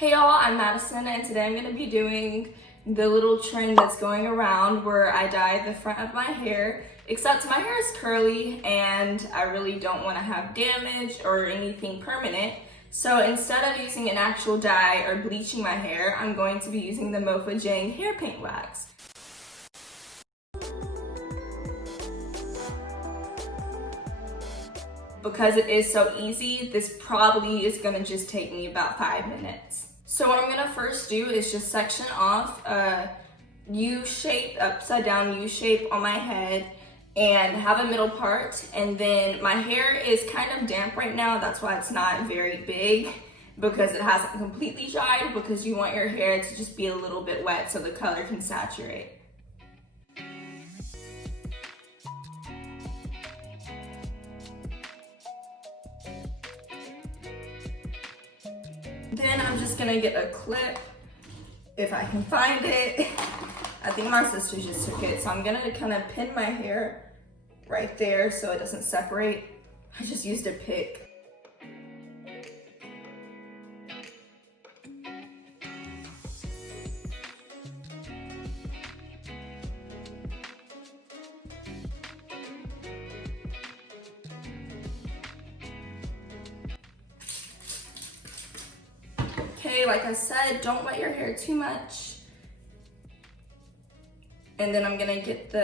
Hey y'all, I'm Madison and today I'm going to be doing the little trend that's going around where I dye the front of my hair, except my hair is curly and I really don't want to have damage or anything permanent. So instead of using an actual dye or bleaching my hair, I'm going to be using the MOFAJANG hair paint wax. Because it is so easy, this probably is going to just take me about 5 minutes. So what I'm going to first do is just section off a U-shape, upside down U-shape on my head and have a middle part. And then my hair is kind of damp right now. That's why it's not very big, because it hasn't completely dried, because you want your hair to just be a little bit wet so the color can saturate. Then I'm just gonna get a clip, if I can find it. I think my sister just took it, so I'm gonna kind of pin my hair right there so it doesn't separate. I just used a pick. Okay, like I said, don't wet your hair too much. And then I'm gonna get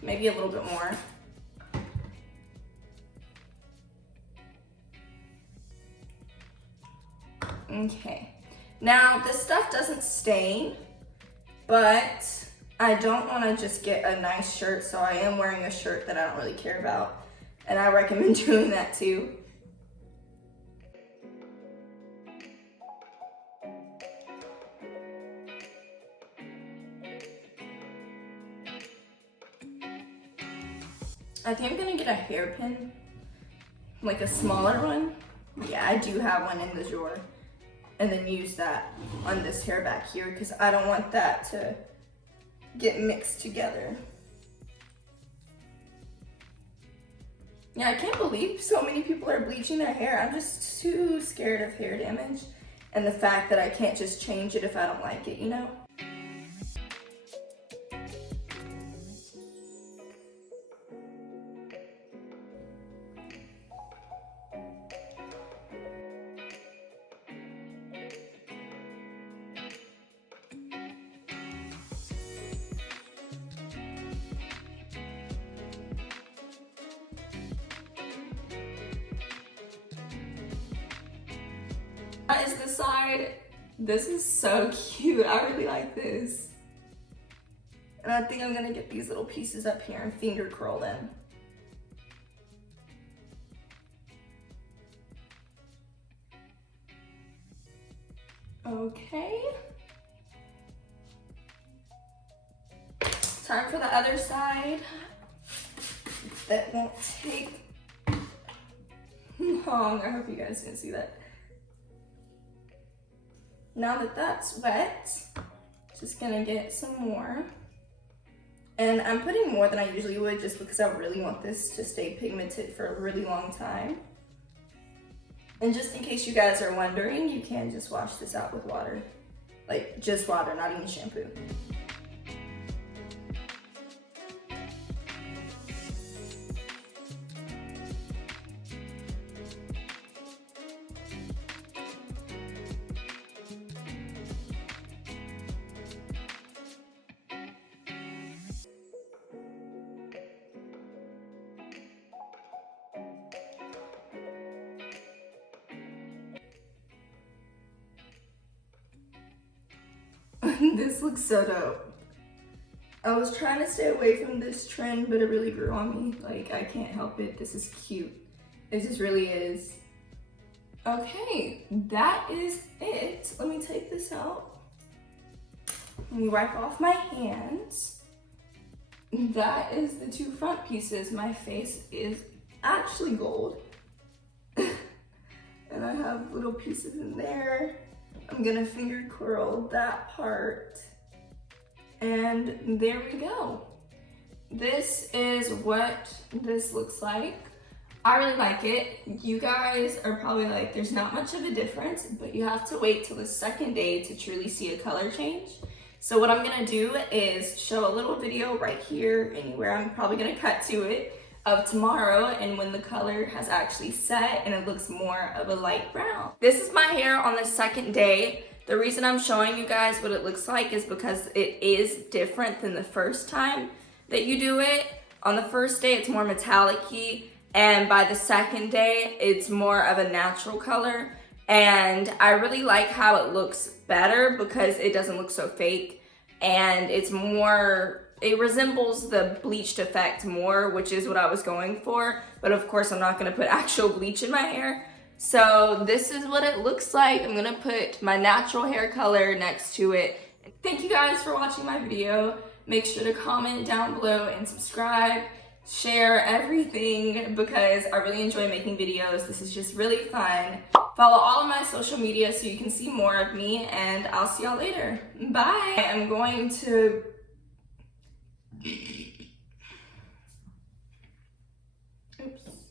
maybe a little bit more. Okay, now this stuff doesn't stain, but I don't wanna just get a nice shirt, so I am wearing a shirt that I don't really care about. And I recommend doing that too. I think I'm gonna get a hairpin, like a smaller one. Yeah, I do have one in the drawer. And then use that on this hair back here because I don't want that to get mixed together. Yeah, I can't believe so many people are bleaching their hair. I'm just too scared of hair damage and the fact that I can't just change it if I don't like it, you know? That is the side. This is so cute. I really like this. And I think I'm gonna get these little pieces up here and finger curl them. Okay. Time for the other side. That won't take long. I hope you guys can see that. Now that that's wet, just gonna get some more. And I'm putting more than I usually would just because I really want this to stay pigmented for a really long time. And just in case you guys are wondering, you can just wash this out with water. Like just water, not even shampoo. This looks so dope. I was trying to stay away from this trend, but it really grew on me. Like, I can't help it. This is cute. It just really is. Okay, that is it. Let me take this out. Let me wipe off my hands. That is the two front pieces. My face is actually gold. And I have little pieces in there. I'm gonna finger curl that part. And there we go. This is what this looks like. I really like it. You guys are probably like, there's not much of a difference, but you have to wait till the second day to truly see a color change. So what I'm gonna do is show a little video right here, anywhere. I'm probably gonna cut to it, of tomorrow and when the color has actually set and it looks more of a light brown. This is my hair on the second day. The reason I'm showing you guys what it looks like is because it is different than the first time that you do it. On the first day, it's more metallic-y, and by the second day, it's more of a natural color. And I really like how it looks better because it doesn't look so fake, and it's more, it resembles the bleached effect more, which is what I was going for. But of course, I'm not gonna put actual bleach in my hair. So this is what it looks like. I'm gonna put my natural hair color next to it. Thank you guys for watching my video. Make sure to comment down below and subscribe, share everything, because I really enjoy making videos. This is just really fun. Follow all of my social media so you can see more of me, and I'll see y'all later. Bye. I'm going to oops.